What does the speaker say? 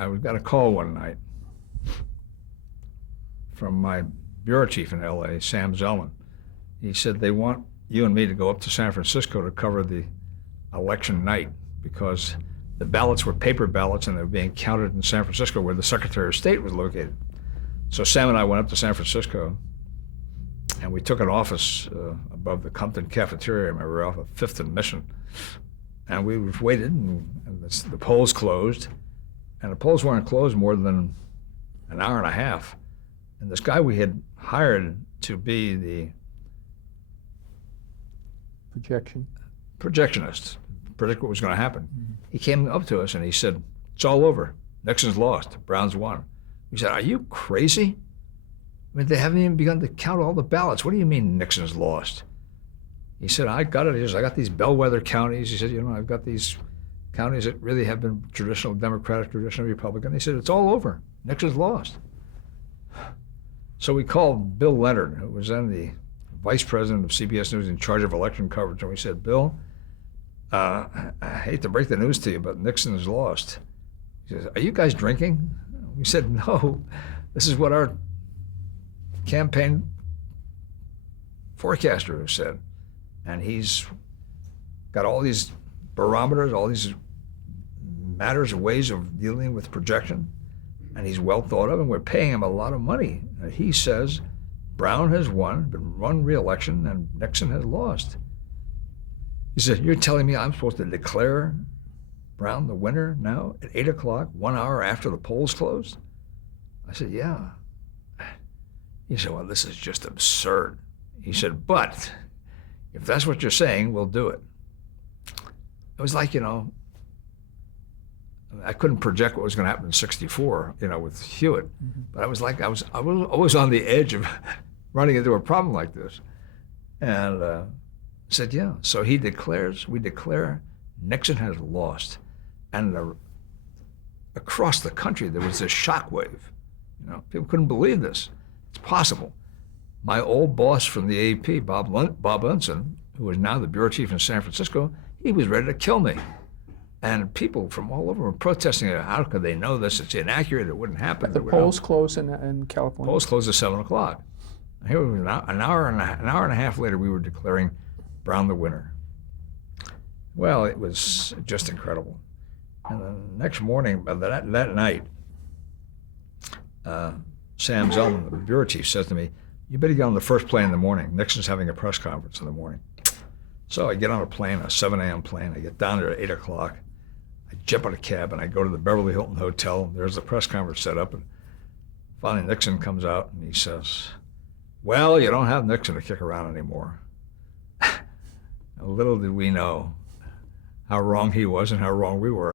I got a call one night from my bureau chief in L.A., Sam Zellman. He said they want you and me to go up to San Francisco to cover the election night because the ballots were paper ballots and they were being counted in San Francisco where the Secretary of State was located. So Sam and I went up to San Francisco and we took an office above the Compton cafeteria. I remember we were off of 5th and Mission. And we waited and the polls closed. And the polls weren't closed more than an hour and a half. And this guy we had hired to be the projectionist, predict what was going to happen. Mm-hmm. He came up to us and he said, "It's all over. Nixon's lost. Brown's won." We said, "Are you crazy? I mean, they haven't even begun to count all the ballots. What do you mean Nixon's lost?" He said, "I got it. He says, I got these bellwether counties." He said, I've got these counties that really have been traditional Democratic, traditional Republican." He said, "It's all over. Nixon's lost." So we called Bill Leonard, who was then the vice president of CBS News in charge of election coverage, and we said, "Bill, I hate to break the news to you, but Nixon's lost." He says, "Are you guys drinking?" We said, "No, this is what our campaign forecaster has said." And he's got all these barometers, all these matters, ways of dealing with projection, and he's well thought of, and we're paying him a lot of money. And he says Brown has been run re-election, and Nixon has lost. He said, "You're telling me I'm supposed to declare Brown the winner now at 8 o'clock, 1 hour after the polls closed?" I said, "Yeah." He said, "Well, this is just absurd." He said, "But if that's what you're saying, we'll do it." It was like, I couldn't project what was going to happen in '64, with Hewitt. Mm-hmm. But I was always on the edge of running into a problem like this. And said, "Yeah." So we declare Nixon has lost. And across the country, there was this shockwave. People couldn't believe this. It's possible. My old boss from the AP, Bob Unson, who is now the bureau chief in San Francisco, he was ready to kill me. And people from all over were protesting. How could they know this? It's inaccurate. It wouldn't happen. The polls close in California. Polls closed at 7 o'clock. Here we were an hour and a half later, we were declaring Brown the winner. Well, it was just incredible. And the next morning, that night, Sam Zellman, the bureau chief, says to me, "You better get on the first plane in the morning. Nixon's having a press conference in the morning." So I get on a plane, a 7 a.m. plane. I get down there at 8 o'clock. I jump on a cab and I go to the Beverly Hilton Hotel. There's the press conference set up. And finally Nixon comes out and he says, "Well, you don't have Nixon to kick around anymore." Little did we know how wrong he was and how wrong we were.